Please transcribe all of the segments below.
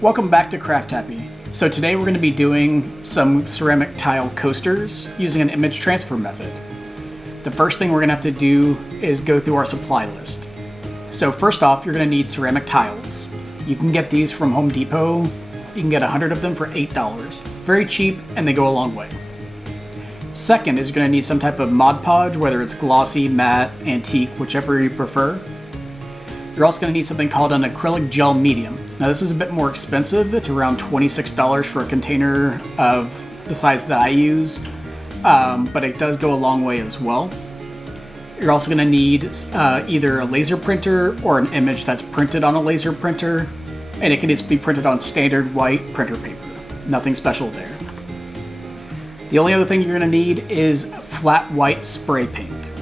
Welcome back to Craft Happy. So today we're going to be doing some ceramic tile coasters using an image transfer method. The first thing we're going to have to do is go through our supply list. So first off, you're going to need ceramic tiles. You can get these from Home Depot. You can get 100 of them for $8. Very cheap, and they go a long way. Second is you're going to need some type of Mod Podge, whether it's glossy, matte, antique, whichever you prefer. You're also going to need something called an acrylic gel medium. Now this is a bit more expensive. It's around $26 for a container of the size that I use, but it does go a long way as well. You're also going to need either a laser printer or an image that's printed on a laser printer, and it can just be printed on standard white printer paper. Nothing special there. The only other thing you're going to need is flat white spray paint.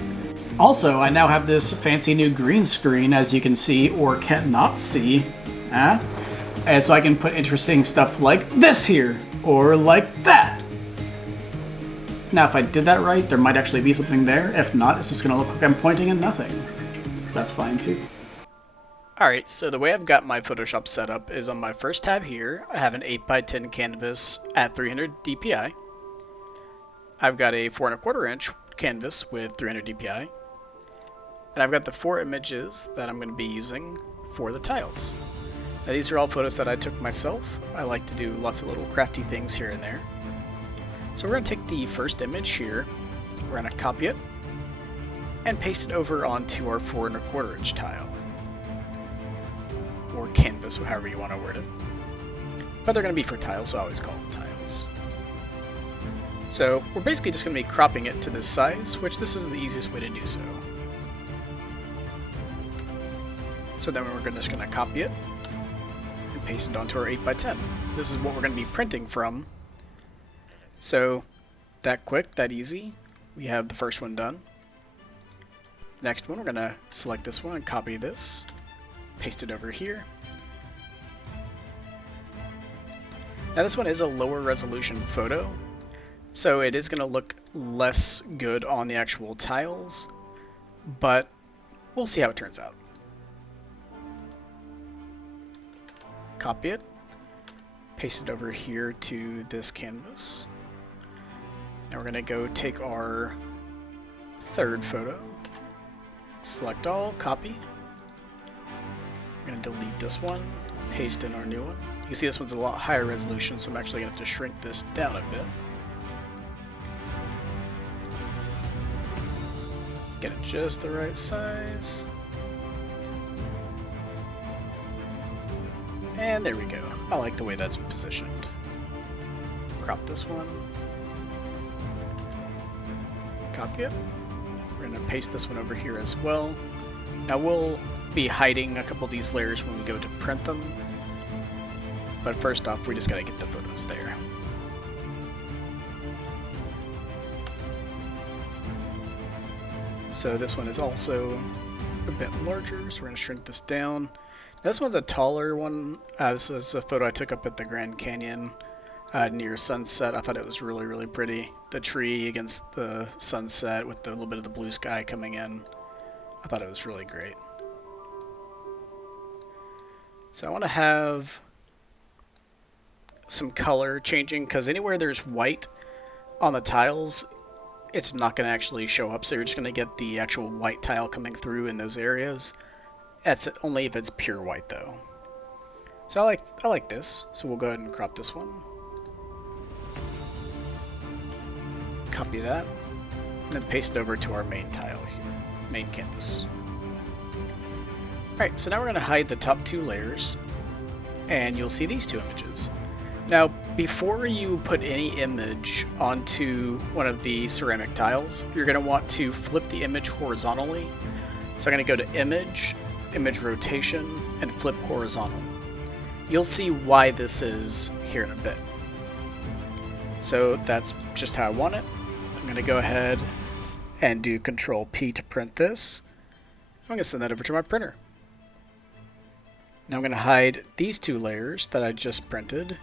Also, I now have this fancy new green screen, as you can see, or cannot see, and so I can put interesting stuff like this here, or like that. Now, if I did that right, there might actually be something there. If not, it's just going to look like I'm pointing at nothing. That's fine too. Alright, so the way I've got my Photoshop set up is on my first tab here, I have an 8x10 canvas at 300 dpi. I've got a 4¼ inch canvas with 300 dpi. And I've got the 4 images that I'm going to be using for the tiles. Now these are all photos that I took myself. I like to do lots of little crafty things here and there. So we're going to take the first image here, we're going to copy it, and paste it over onto our 4¼ inch tile. Or canvas, however you want to word it. But they're going to be for tiles, so I always call them tiles. So we're basically just going to be cropping it to this size, which this is the easiest way to do so. So then we're just going to copy it and paste it onto our 8x10. This is what we're going to be printing from. So that quick, that easy. We have the first one done. Next one, we're going to select this one and copy this, paste it over here. Now this one is a lower resolution photo, so it is going to look less good on the actual tiles, but we'll see how it turns out. Copy it, paste it over here to this canvas. Now we're going to go take our third photo, select all, copy. We're going to delete this one, paste in our new one. You can see this one's a lot higher resolution, so I'm actually going to have to shrink this down a bit. Get it just the right size. And there we go. I like the way that's positioned. Crop this one. Copy it. We're going to paste this one over here as well. Now we'll be hiding a couple of these layers when we go to print them. But first off, we just got to get the photos there. So this one is also a bit larger, so we're going to shrink this down. This one's a taller one. This is a photo I took up at the Grand Canyon near sunset. I thought it was really, really pretty. The tree against the sunset with a little bit of the blue sky coming in. I thought it was really great. So I want to have some color changing, because anywhere there's white on the tiles, it's not going to actually show up. So you're just going to get the actual white tile coming through in those areas. That's only if it's pure white though. So I like this, so we'll go ahead and crop this one. Copy that, and then paste it over to our main tile here, main canvas. Alright, so now we're going to hide the top 2 layers, and you'll see these 2 images. Now, before you put any image onto one of the ceramic tiles, you're going to want to flip the image horizontally. So I'm going to go to Image, Image Rotation, and Flip Horizontal. You'll see why this is here in a bit. So that's just how I want it. I'm going to go ahead and do Control P to print this. I'm going to send that over to my printer. Now I'm going to hide these 2 layers that I just printed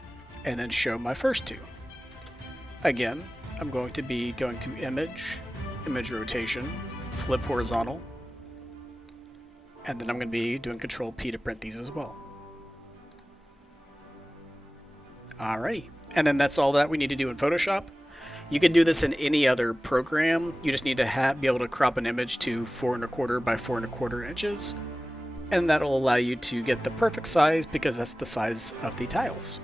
and then show my first 2. Again, I'm going to be going to Image, Image Rotation, Flip Horizontal, and then I'm going to be doing Control P to print these as well. Alrighty. And then that's all that we need to do in Photoshop. You can do this in any other program. You just need to be able to crop an image to 4¼ by 4¼ inches. And that'll allow you to get the perfect size because that's the size of the tiles.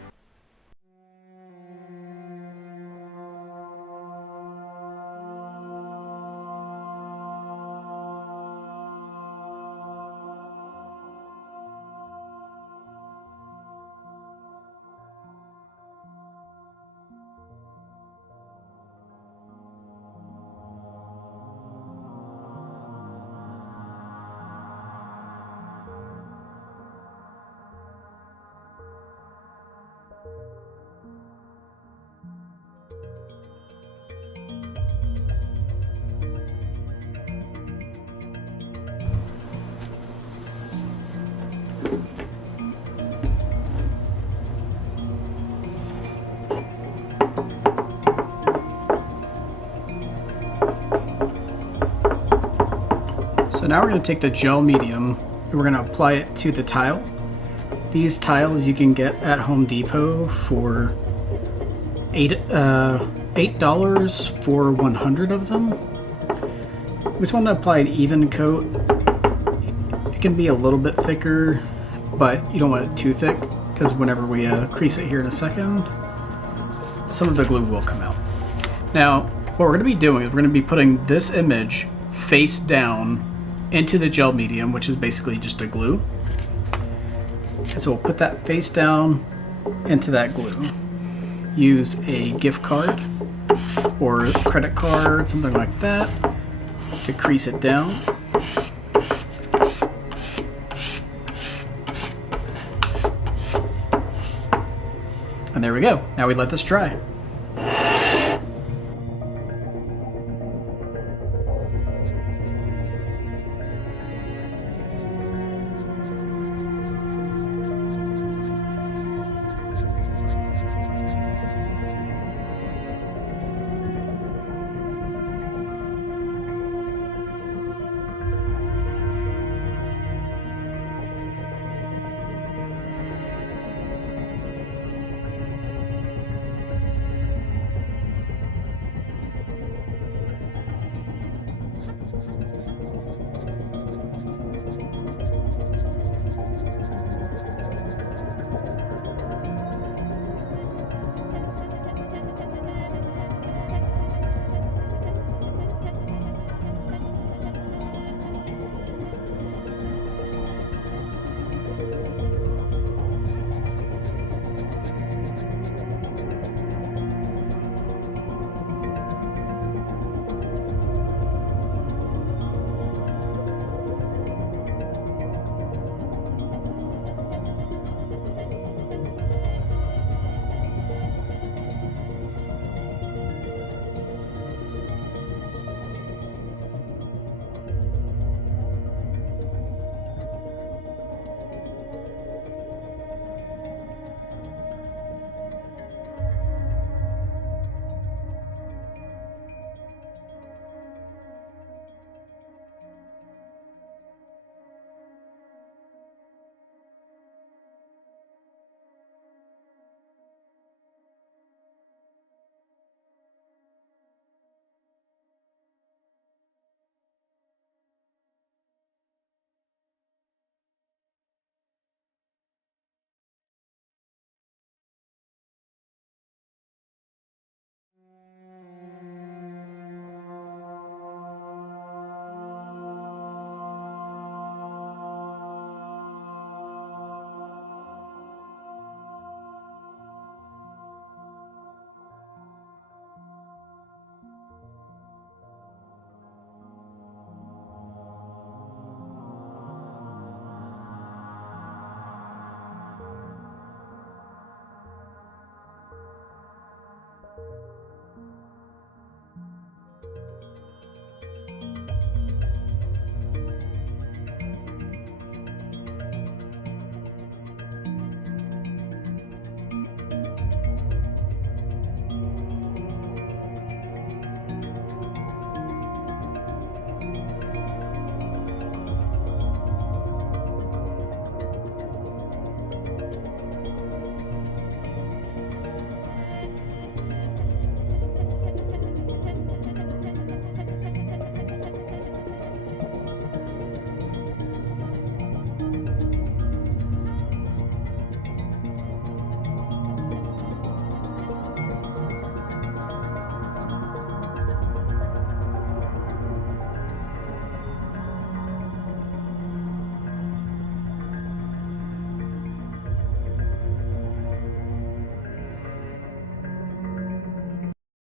So now we're going to take the gel medium and we're going to apply it to the tile. These tiles you can get at Home Depot for $8 for 100 of them. We just want to apply an even coat. It can be a little bit thicker, but you don't want it too thick because whenever we crease it here in a second, some of the glue will come out. Now, what we're going to be doing is we're going to be putting this image face down into the gel medium, which is basically just a glue. And so we'll put that face down into that glue. Use a gift card or a credit card, something like that, to crease it down. And there we go. Now we let this dry.